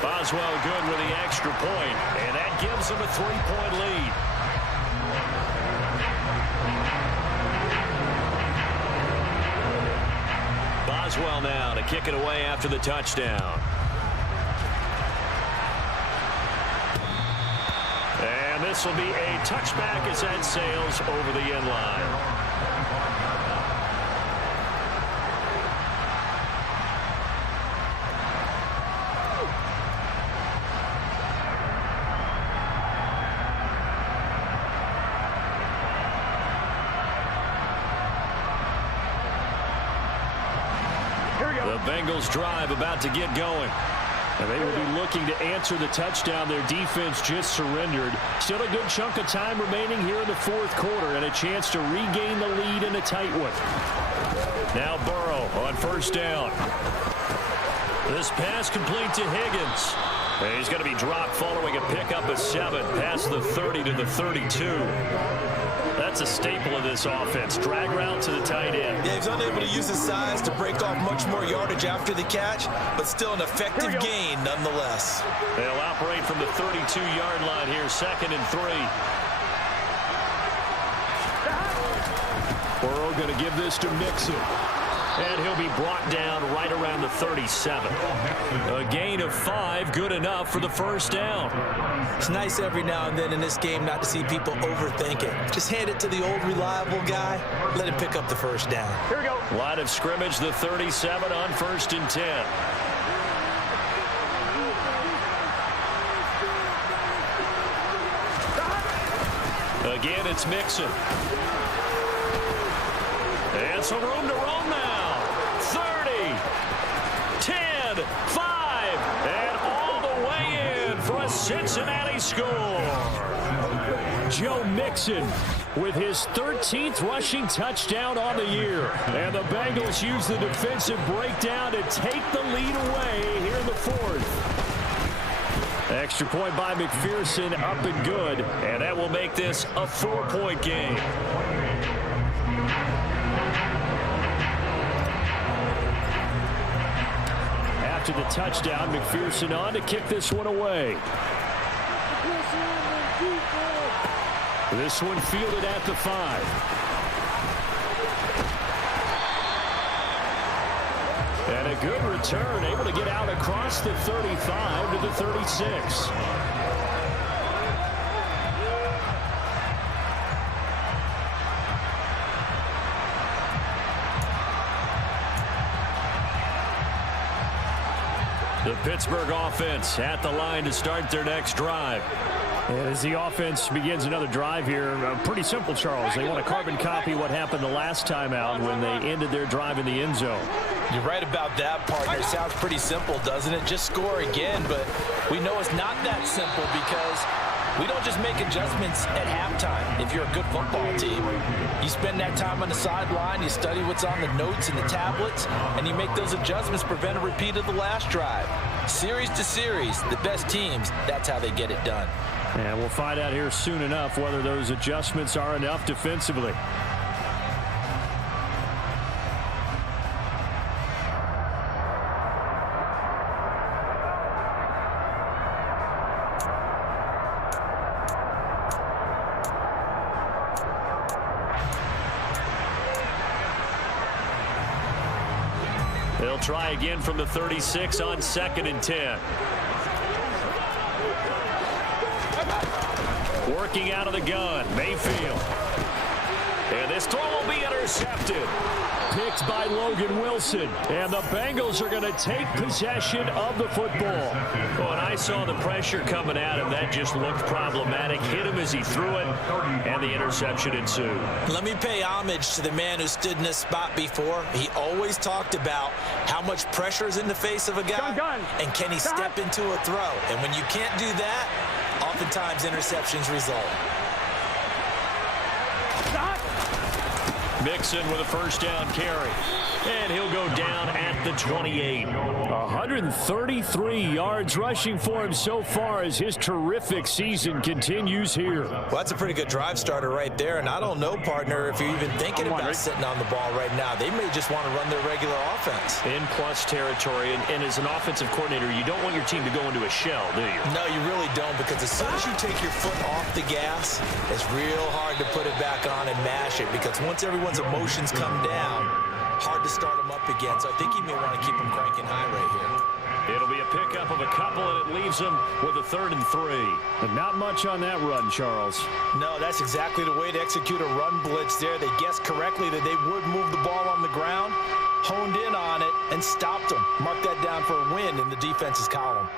Boswell good with the extra point, and that gives them a 3-point lead. Boswell now to kick it away after the touchdown. And this will be a touchback as that sails over the end line. The Bengals drive about to get going. And they will be looking to answer the touchdown. Their defense just surrendered. Still a good chunk of time remaining here in the 4th quarter and a chance to regain the lead in a tight one. Now Burrow on 1st down. This pass complete to Higgins. And he's going to be dropped following a pickup of 7 past the 30 to the 32. That's a staple of this offense. Drag route to the tight end. Yeah, he's unable to use his size to break off much more yardage after the catch, but still an effective gain nonetheless. They'll operate from the 32-yard line here, 2nd and 3. Burrow going to give this to Mixon. And he'll be brought down right around the 37. A gain of 5, good enough for the first down. It's nice every now and then in this game not to see people overthink it. Just hand it to the old reliable guy. Let him pick up the first down. Here we go. Line of scrimmage, the 37 on 1st and 10. Again, it's Mixon. And some room to roam now. 30, 10, 5, and all the way in for a Cincinnati score. Joe Mixon with his 13th rushing touchdown on the year. And the Bengals use the defensive breakdown to take the lead away here in the 4th. Extra point by McPherson, up and good. And that will make this a 4-point game. After the touchdown, McPherson on to kick this one away. This one fielded at the 5. And a good return, able to get out across the 35 to the 36. The Pittsburgh offense at the line to start their next drive. And as the offense begins another drive here, pretty simple, Charles. They want to carbon copy what happened the last time out when they ended their drive in the end zone. You're right about that, partner. It sounds pretty simple, doesn't it? Just score again, but we know it's not that simple because we don't just make adjustments at halftime. If you're a good football team, you spend that time on the sideline, you study what's on the notes and the tablets, and you make those adjustments, prevent a repeat of the last drive. Series to series, the best teams, that's how they get it done. And we'll find out here soon enough whether those adjustments are enough defensively. They'll try again from the 36 on 2nd and 10. Working out of the gun, Mayfield. And this throw will be intercepted. Picked by Logan Wilson. And the Bengals are going to take possession of the football. When I saw the pressure coming at him, that just looked problematic. Hit him as he threw it, and the interception ensued. Let me pay homage to the man who stood in this spot before. He always talked about how much pressure is in the face of a guy, and can he step into a throw. And when you can't do that, oftentimes interceptions result. Mixon with a first down carry. And he'll go down at the 28. 133 yards rushing for him so far as his terrific season continues here. Well, that's a pretty good drive starter right there. And I don't know, partner, if you're even thinking about sitting on the ball right now. They may just want to run their regular offense. In plus territory. And as an offensive coordinator, you don't want your team to go into a shell, do you? No, you really don't, because as soon as you take your foot off the gas, it's real hard to put it back on and mash it, because once everyone's emotions come down, hard to start them up again. So I think you may want to keep them cranking high right here. It'll be a pickup of a couple, and it leaves them with a 3rd and 3. But not much on that run, Charles. No, that's exactly the way to execute a run blitz there. They guessed correctly that they would move the ball on the ground, honed in on it, and stopped them. Mark that down for a win in the defense's column.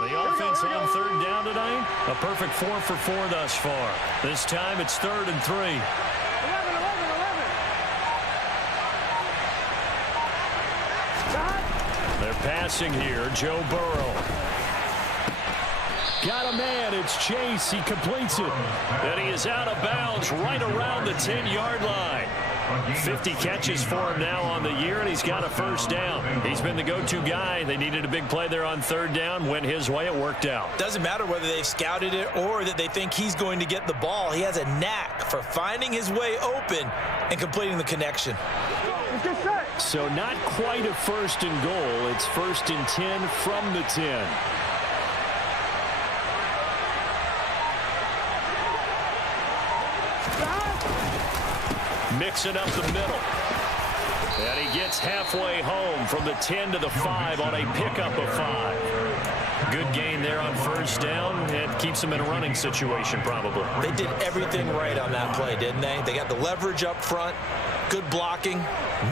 The offense on 3rd down tonight, a perfect 4 for 4 thus far. This time it's 3rd and 3. 11. They're passing here, Joe Burrow. Got a man, it's Chase, he completes it. And he is out of bounds right around the 10-yard line. 50 catches for him now on the year, and he's got a first down. He's been the go-to guy. They needed a big play there on third down. Went his way. It worked out. Doesn't matter whether they've scouted it or that they think he's going to get the ball. He has a knack for finding his way open and completing the connection. So not quite a first and goal. It's first and 10 from the 10. Mixing up the middle. And he gets halfway home from the 10 to the 5 on a pickup of 5. Good gain there on first down. It keeps them in a running situation probably. They did everything right on that play, didn't they? They got the leverage up front, good blocking,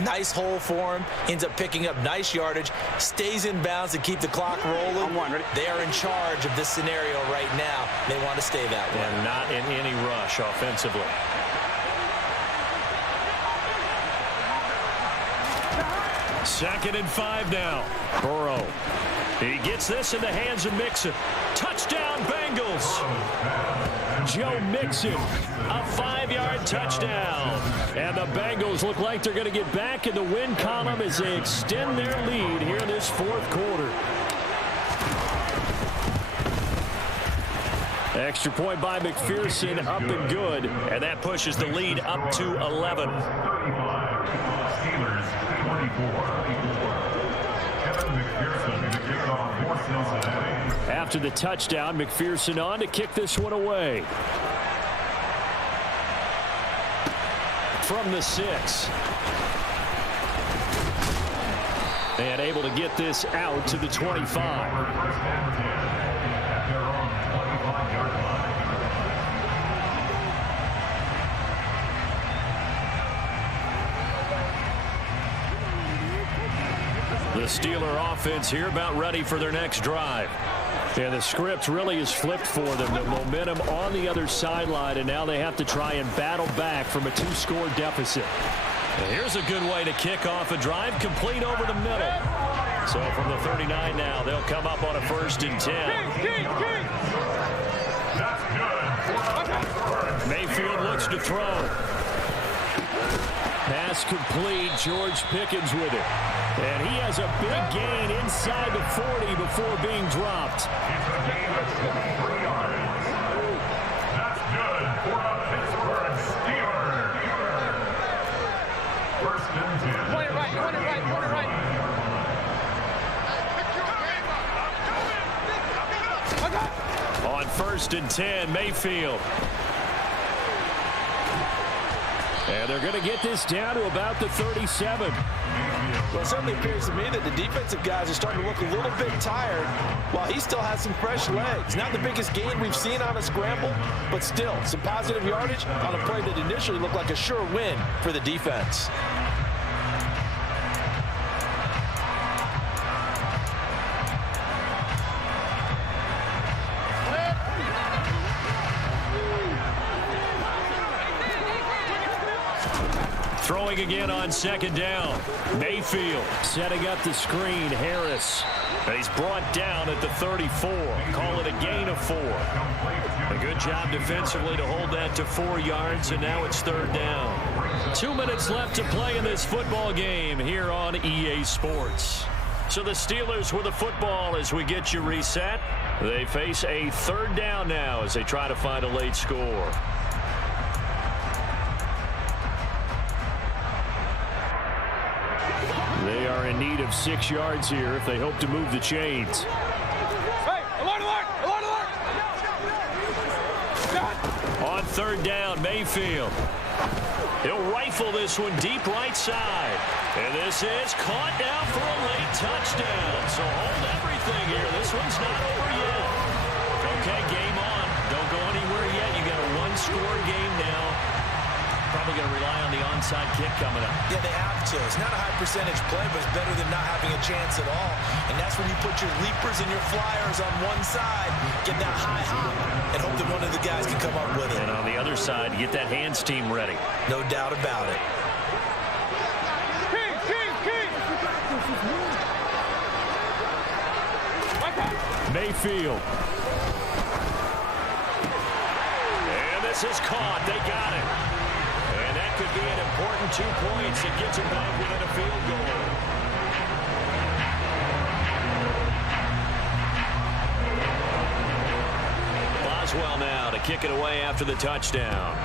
nice hole for him, ends up picking up nice yardage, stays in bounds to keep the clock rolling. They are in charge of this scenario right now. They want to stay that way. And not in any rush offensively. Second and 5 now. Burrow. He gets this in the hands of Mixon. Touchdown, Bengals. Joe Mixon, a 5-yard touchdown. And the Bengals look like they're going to get back in the win column as they extend their lead here in this fourth quarter. Extra point by McPherson, up and good. And that pushes the lead up to 11. 35. Steelers 24. Kevin McPherson to kick it off for Cincinnati. After the touchdown, McPherson on to kick this one away. From the 6. And able to get this out to the 25. The Steeler offense here about ready for their next drive. And the script really is flipped for them. The momentum on the other sideline, and now they have to try and battle back from a 2-score deficit. And here's a good way to kick off a drive, complete over the middle. So from the 39 now, they'll come up on a first and 10. Mayfield looks to throw. Pass complete. George Pickens with it. And he has a big gain inside the 40 before being dropped. It's a gain of 23 yards. That's good for the Pittsburgh Steelers. First and 10. Point it right, point it right, point it right. On first and 10, Mayfield. And they're going to get this down to about the 37. Well, it certainly appears to me that the defensive guys are starting to look a little bit tired while he still has some fresh legs. Not the biggest gain we've seen on a scramble, but still some positive yardage on a play that initially looked like a sure win for the defense. Throwing again on second down. Mayfield setting up the screen. Harris. And he's brought down at the 34. Call it a gain of 4. A good job defensively to hold that to 4 yards, and now it's third down. 2 minutes left to play in this football game here on EA Sports. So the Steelers with the football as we get you reset. They face a third down now as they try to find a late score. They are in need of 6 yards here if they hope to move the chains. Hey, alert, alert, alert, alert. On third down, Mayfield. He'll rifle this one deep right side. And this is caught down for a late touchdown. So hold everything here. This one's not over yet. Okay, game on. Don't go anywhere yet. You got a 1-score game now. Probably going to rely on the onside kick coming up. Yeah, they have to. It's not a high percentage play, but it's better than not having a chance at all. And that's when you put your leapers and your flyers on one side, get that high hop, and hope that one of the guys can come up with it. And on the other side, get that hands team ready. No doubt about it. Mayfield. And this is caught. They got it. And that could be an important 2 points. It gets it back within a field goal. Boswell now to kick it away after the touchdown.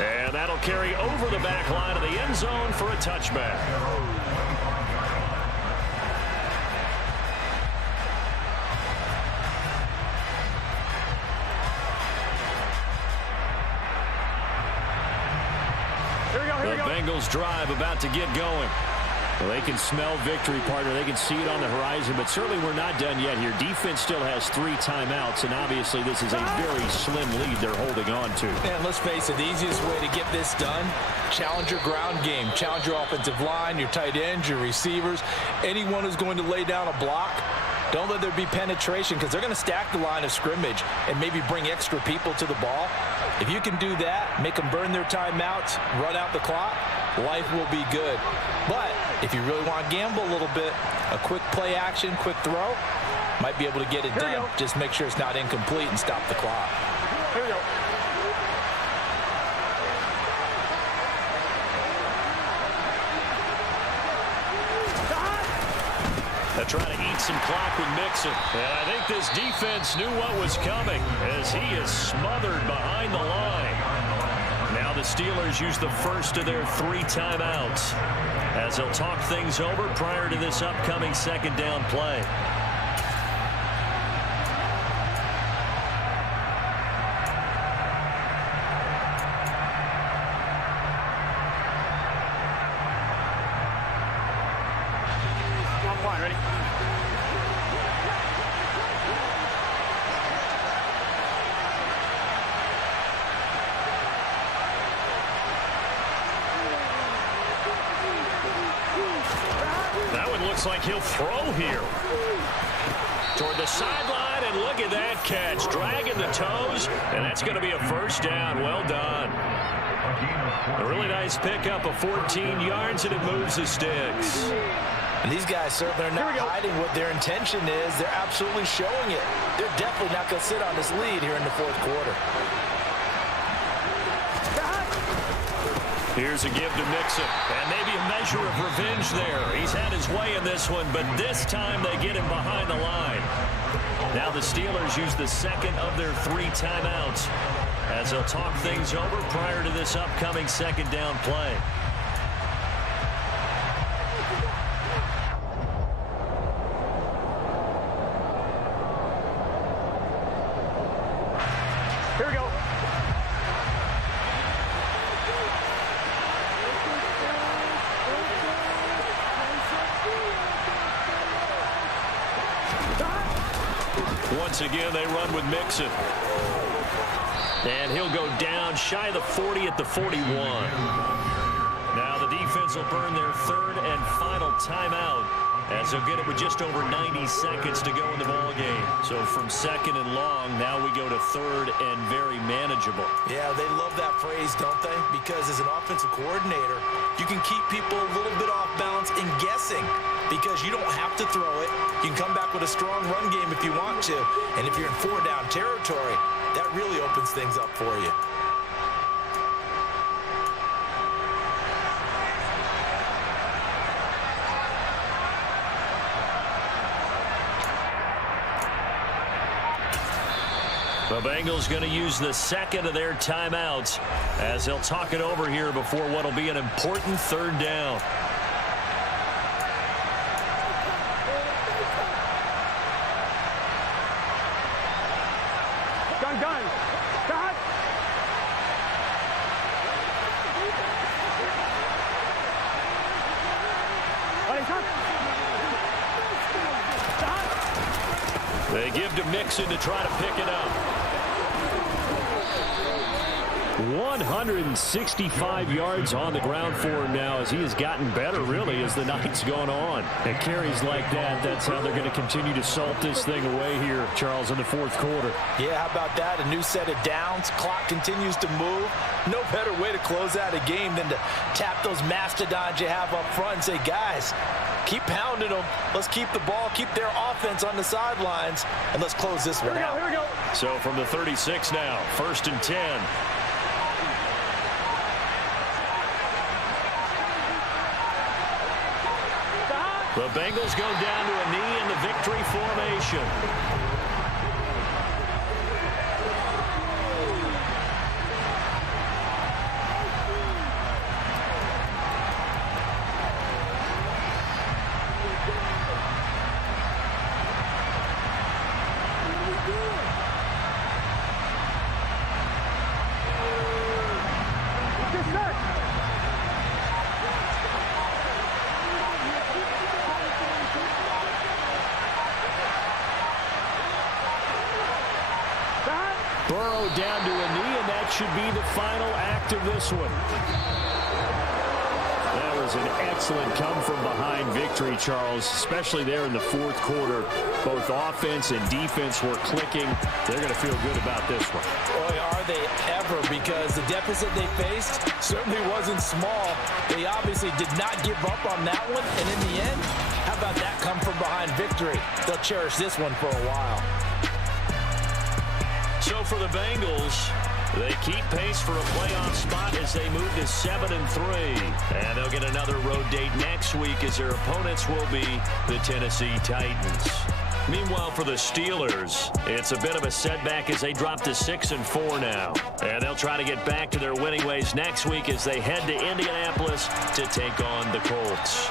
And that'll carry over the back line of the end zone for a touchback. The Bengals drive about to get going. Well, they can smell victory, partner. They can see it on the horizon, but certainly we're not done yet here. Defense still has 3 timeouts, and obviously this is a very slim lead they're holding on to. And let's face it, the easiest way to get this done, challenge your ground game. Challenge your offensive line, your tight ends, your receivers, anyone who's going to lay down a block. Don't let there be penetration because they're going to stack the line of scrimmage and maybe bring extra people to the ball. If you can do that, make them burn their timeouts, run out the clock, life will be good. But if you really want to gamble a little bit, a quick play action, quick throw, might be able to get it done. Just make sure it's not incomplete and stop the clock. Here we go. They're trying to eat some clock with Mixon. And I think this defense knew what was coming as he is smothered behind the line. Now the Steelers use the first of their 3 timeouts as they'll talk things over prior to this upcoming second down play. Ready? That one looks like he'll throw here. Toward the sideline, and look at that catch. Dragging the toes, and that's going to be a first down. Well done. A really nice pickup of 14 yards, and it moves the sticks. And these guys certainly are not hiding what their intention is. They're absolutely showing it. They're definitely not going to sit on this lead here in the 4th quarter. Here's a give to Mixon, and maybe a measure of revenge there. He's had his way in this one, but this time they get him behind the line. Now the Steelers use the second of their 3 timeouts as they'll talk things over prior to this upcoming second down play. Here we go. Once again, they run with Mixon. And he'll go down shy of the 40 at the 41. Now the defense will burn their 3rd and final timeout as they'll get it with just over 90 seconds to go in the ballgame. So from 2nd and long, now we go to 3rd and very manageable. Yeah, they love that phrase, don't they? Because as an offensive coordinator, you can keep people a little bit off balance and guessing because you don't have to throw it. You can come back with a strong run game if you want to. And if you're in 4-down territory, that really opens things up for you. The Bengals going to use the second of their timeouts as they'll talk it over here before what will be an important 3rd down. Gun. Cut. They give to Mixon to try to pick it up. 165 yards on the ground for him now as he has gotten better, really, as the night's gone on. And carries like that, that's how they're going to continue to salt this thing away here, Charles, in the fourth quarter. Yeah, how about that? A new set of downs. Clock continues to move. No better way to close out a game than to tap those mastodons you have up front and say, guys, keep pounding them. Let's keep the ball, keep their offense on the sidelines, and let's close this one out. Here we go. So from the 36 now, 1st and 10. The Bengals go down to a knee in the victory formation. Burrow down to a knee, and that should be the final act of this one. That was an excellent come-from-behind victory, Charles, especially there in the fourth quarter. Both offense and defense were clicking. They're going to feel good about this one. Boy, are they ever, because the deficit they faced certainly wasn't small. They obviously did not give up on that one, and in the end, how about that come-from-behind victory? They'll cherish this one for a while. So for the Bengals, they keep pace for a playoff spot as they move to 7-3. And they'll get another road date next week as their opponents will be the Tennessee Titans. Meanwhile, for the Steelers, it's a bit of a setback as they drop to 6-4 now. And they'll try to get back to their winning ways next week as they head to Indianapolis to take on the Colts.